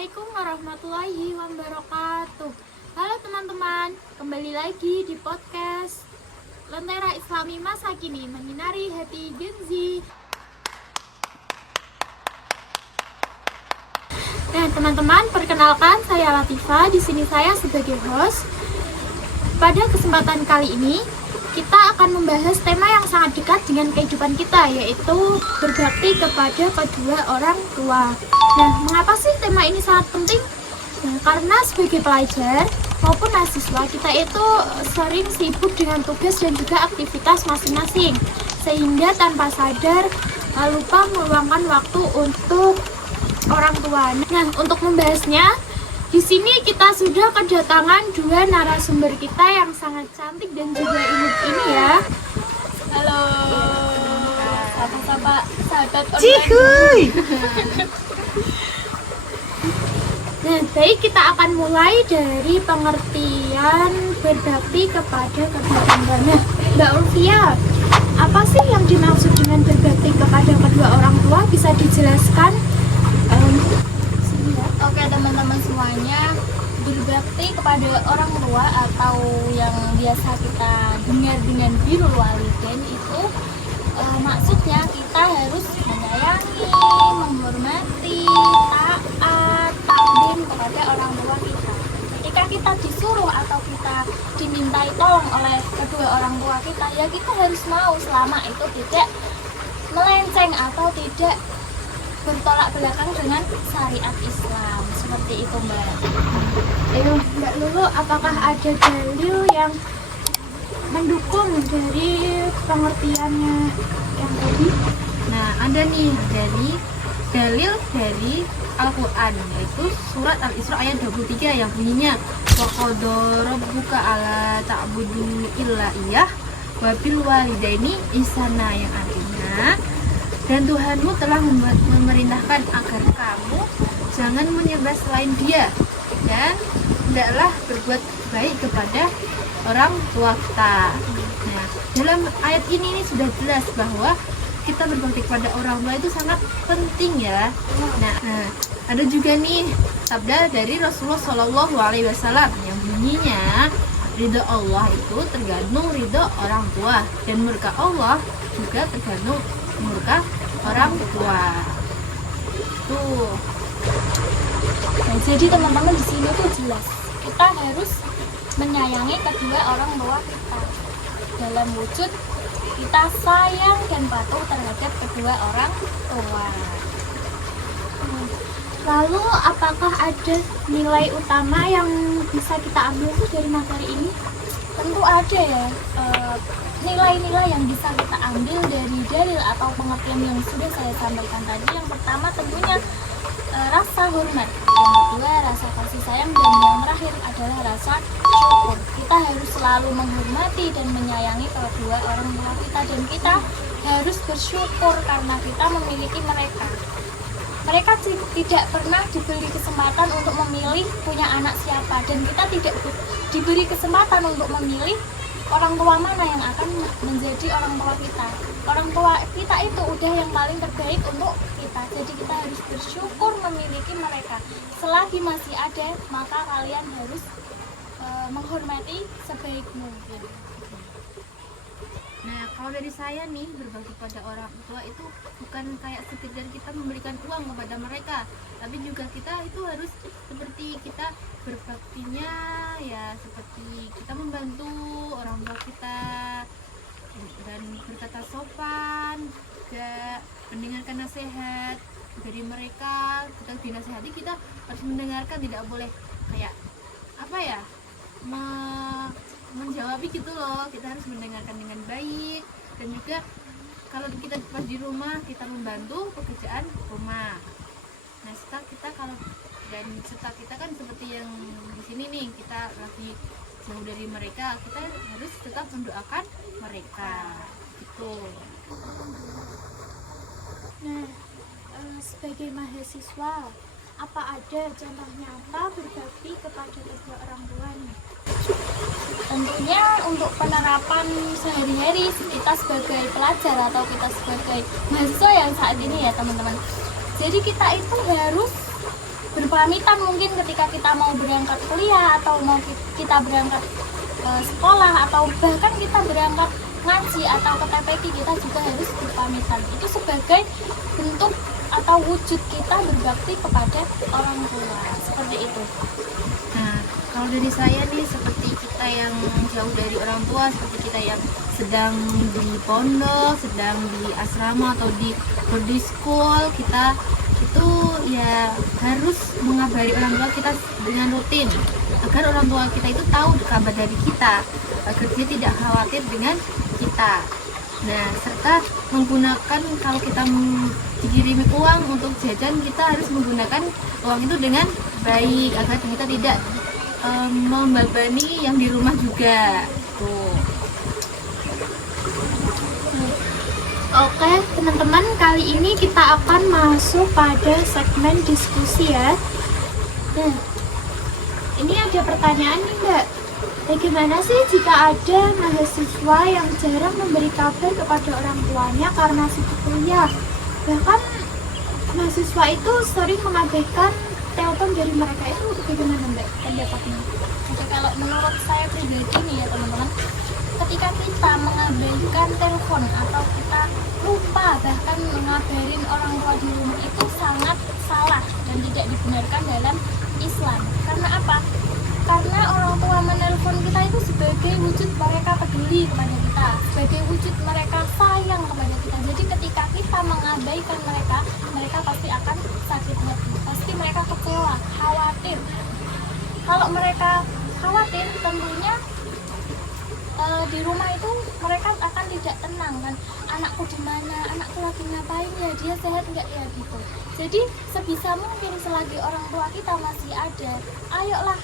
Assalamualaikum warahmatullahi wabarakatuh. Halo teman-teman, kembali lagi di podcast Lentera Islami Masa Kini Menyinari Hati Gen Z. Nah teman-teman, perkenalkan saya Latifa. Di sini saya sebagai host. Pada kesempatan kali ini kita akan membahas tema yang sangat dekat dengan kehidupan kita, yaitu berbakti kepada kedua orang tua. Nah, mengapa sih tema ini sangat penting? Nah, karena sebagai pelajar maupun mahasiswa, kita itu sering sibuk dengan tugas dan juga aktivitas masing-masing, sehingga tanpa sadar lupa meluangkan waktu untuk orang tua. Nah, untuk membahasnya, di sini kita sudah kedatangan dua narasumber kita yang sangat cantik dan juga imut ini ya. Halo, sapa-sapa sahabat Cihuy. Nah, baik, kita akan mulai dari pengertian berbakti kepada kedua orang tua. Nah, Mbak Ulfia, apa sih yang dimaksud dengan berbakti kepada kedua orang tua? Bisa dijelaskan? Oke teman-teman semuanya, berbakti kepada orang tua atau yang biasa kita dengar dengan birrul walidain itu maksudnya kita harus menyayangi, menghormati, taat, takdim kepada orang tua kita. Ketika kita disuruh atau kita dimintai tolong oleh kedua orang tua kita, ya kita harus mau selama itu tidak melenceng atau tidak bertolak belakang dengan syariat Islam. Seperti itu Mbak. Ayo Mbak Lulu, apakah ada dalil yang mendukung dari pengertiannya yang tadi? Nah, ada nih dalil dari Al-Quran, yaitu surat Al-Isra ayat 23 yang bunyinya wa qadha rabbuka alla ta'budu illa iyyah wa bil walidaini ihsana, yang artinya dan Tuhanmu telah memerintahkan agar kamu jangan menyembah selain Dia dan hendaklah berbuat baik kepada orang tua kita. Nah, dalam ayat ini sudah jelas bahwa kita berbakti kepada orang tua itu sangat penting ya. Nah, ada juga nih sabda dari Rasulullah Shallallahu Alaihi Wasallam yang bunyinya ridho Allah itu tergantung ridho orang tua dan murka Allah juga tergantung murka orang tua. Tuh. Nah, jadi teman-teman di sini tuh jelas kita harus menyayangi kedua orang tua kita dalam wujud kita sayang dan patuh terhadap kedua orang tua. Lalu apakah ada nilai utama yang bisa kita ambil tuh dari materi ini? Tentu ada ya, nilai-nilai yang bisa kita ambil dari dalil atau pengertian yang sudah saya sampaikan tadi. Yang pertama tentunya rasa hormat, yang kedua rasa kasih sayang, dan yang terakhir adalah rasa syukur. Kita harus selalu menghormati dan menyayangi kedua orang tua kita, dan kita harus bersyukur karena kita memiliki mereka. Mereka tidak pernah diberi kesempatan untuk memilih punya anak siapa, dan kita tidak diberi kesempatan untuk memilih orang tua mana yang akan menjadi orang tua kita. Orang tua kita itu udah yang paling terbaik untuk kita, jadi kita harus bersyukur memiliki mereka. Selagi masih ada, maka kalian harus menghormati sebaik mungkin. Nah, kalau dari saya nih, berbakti pada orang tua itu bukan kayak sekedar kita memberikan uang kepada mereka, tapi juga kita itu harus seperti kita berbaktinya ya seperti kita membantu orang tua kita dan berkata sopan, juga mendengarkan nasihat dari mereka. Kita dinasihati, kita harus mendengarkan, tidak boleh kayak apa ya, menjawabi gitu loh. Kita harus mendengarkan dengan baik, dan juga kalau kita pas di rumah kita membantu pekerjaan rumah. Nah, setelah kita kan seperti yang di sini nih, kita lagi jauh dari mereka, kita harus tetap mendoakan mereka gitu. Nah, sebagai mahasiswa, apa ada contoh nyata berbakti kepada kedua orang tua nih? Tentunya untuk penerapan sehari-hari kita sebagai pelajar atau kita sebagai mahasiswa yang saat ini ya teman-teman. Jadi kita itu harus berpamitan mungkin ketika kita mau berangkat kuliah atau mau kita berangkat sekolah atau bahkan kita berangkat ngaji atau ke TPQ, kita juga harus berpamitan. Itu sebagai bentuk atau wujud kita berbakti kepada orang tua, seperti itu. Nah, kalau dari saya nih, seperti kita yang jauh dari orang tua, seperti kita yang sedang di pondok, sedang di asrama atau di boarding school, kita itu ya harus mengabari orang tua kita dengan rutin agar orang tua kita itu tahu kabar dari kita, agar dia tidak khawatir dengan kita. Nah, serta menggunakan, kalau kita dikirimi uang untuk jajan, kita harus menggunakan uang itu dengan baik agar kita tidak membebani yang di rumah juga. Tuh. Oke, teman-teman, kali ini kita akan masuk pada segmen diskusi ya. Nah, ini ada pertanyaan nih, Mbak. Bagaimana sih jika ada mahasiswa yang jarang memberi kabar kepada orang tuanya karena sibuk kuliah? Bahkan mahasiswa itu sering mengabaikan telepon dari mereka, itu bagaimana, Mbak, pendapatnya? Oke, kalau menurut saya pribadi nih ya teman-teman, ketika kita mengabaikan telepon atau kita lupa bahkan mengabarin orang tua di rumah, itu sangat salah dan tidak dibenarkan dalam Islam. Karena apa? Karena orang tua menelpon kita itu sebagai wujud mereka peduli kepada kita, sebagai wujud mereka sayang kepada kita. Jadi ketika kita mengabaikan mereka, mereka pasti akan sakit hati, pasti mereka kecewa, khawatir. Kalau mereka khawatir, tentunya di rumah itu mereka akan tidak tenang kan, anakku di mana, anakku lagi ngapain ya, dia sehat nggak ya gitu. Jadi sebisa mungkin selagi orang tua kita masih ada, ayolah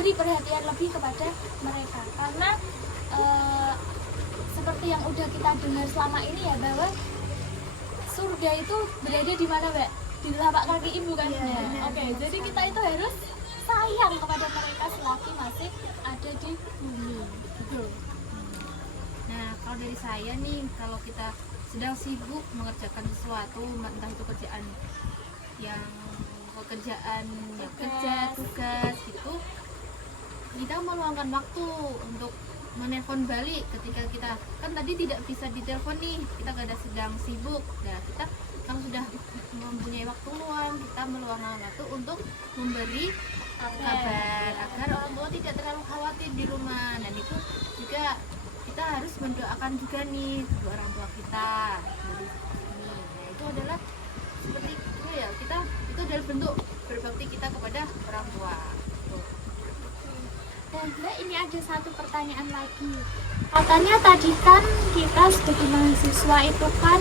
beri perhatian lebih kepada mereka, karena seperti yang udah kita dengar selama ini ya, bahwa surga itu berada di mana, Mbak? Di telapak kaki ibu kan? Oke, jadi kita itu harus sayang kepada mereka selagi masih ada di bumi. Gitu. Nah, kalau dari saya nih, kalau kita sedang sibuk mengerjakan sesuatu, entah itu pekerjaan yang kerja, tugas gitu, kita meluangkan waktu untuk menelpon balik ketika kita kan tadi tidak bisa ditelepon nih, kita kadang sedang sibuk. Nah, kita kalau sudah mempunyai waktu luang, kita meluangkan waktu untuk memberi kabar agar orang tua tidak terlalu khawatir di rumah. Dan itu juga kita harus mendoakan juga nih kedua orang tua kita dari sini. Nah, itu adalah seperti itu ya, kita itu adalah bentuk berbakti kita kepada orang tua. Dan Mbak, ini ada satu pertanyaan lagi. Katanya tadi kan kita sebagai mahasiswa itu kan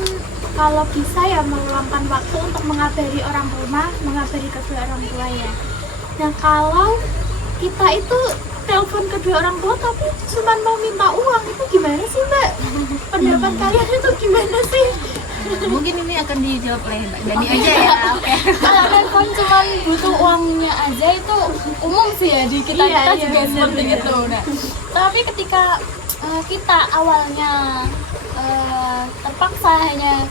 kalau bisa ya meluangkan waktu untuk mengabari orang rumah, mengabari kedua orang tua ya. Nah, kalau kita itu telepon kedua orang tua tapi cuma mau minta uang, itu gimana sih, Mbak? Pendapat kalian itu gimana sih? Mungkin ini akan dijawab oleh Mbak Dani aja ya. Oke. Kalau telepon cuma butuh uangnya aja itu umum sih ya, di kita juga seperti itu. Nah, tapi ketika kita awalnya terpaksa hanya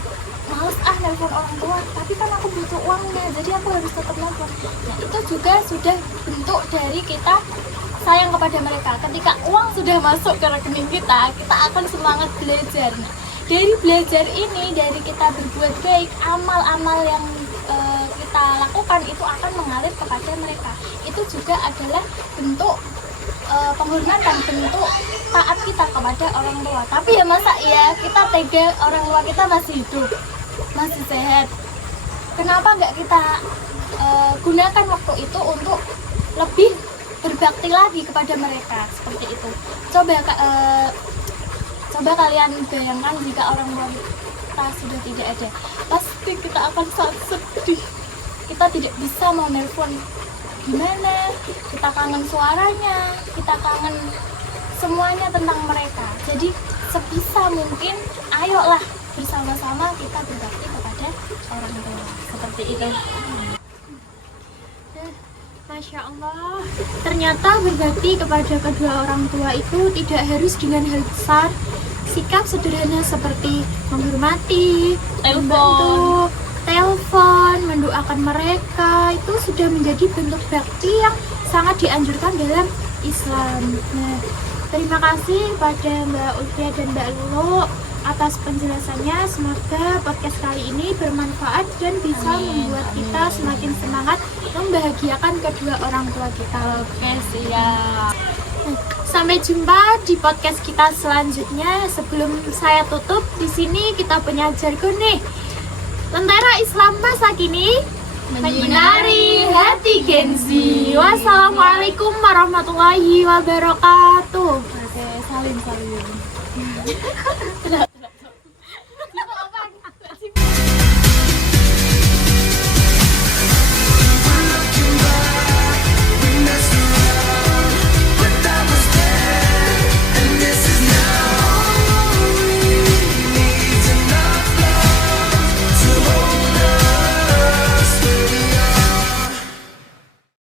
males nelpon orang tua, tapi kan aku butuh uangnya, jadi aku harus tetap nelpon. Nah, itu juga sudah bentuk dari kita sayang kepada mereka. Ketika uang sudah masuk ke rekening kita, kita akan semangat belajar. Nah, dari belajar ini, dari kita berbuat baik, amal-amal yang kita lakukan itu akan mengalir kepada mereka. Itu juga adalah bentuk penghormatan, bentuk taat kita kepada orang tua. Tapi ya masa ya kita tega orang tua kita masih hidup, masih sehat, kenapa nggak kita gunakan waktu itu untuk lebih berbakti lagi kepada mereka, seperti itu. Coba kalian bayangkan jika orang tua kita sudah tidak ada, pasti kita akan sangat sedih. Kita tidak bisa mau nelpon gimana, kita kangen suaranya, kita kangen semuanya tentang mereka. Jadi sebisa mungkin ayolah bersama-sama kita berbakti kepada orang tua, seperti itu. Masya Allah, ternyata berbakti kepada kedua orang tua itu tidak harus dengan hal besar. Sikap sederhana seperti menghormati, membantu, telepon, mendoakan mendoakan mereka itu sudah menjadi bentuk bakti yang sangat dianjurkan dalam Islam. Nah, terima kasih pada Mbak Ulfia dan Mbak Lulu atas penjelasannya. Semoga podcast kali ini bermanfaat dan bisa membuat kita semakin semangat membahagiakan kedua orang tua kita. Oke, siap. Sampai jumpa di podcast kita selanjutnya. Sebelum saya tutup, di sini kita punya jargon nih. Tentara Islam masa kini menyinari hati Gen Z. Wassalamualaikum warahmatullahi wabarakatuh. Oke, salim.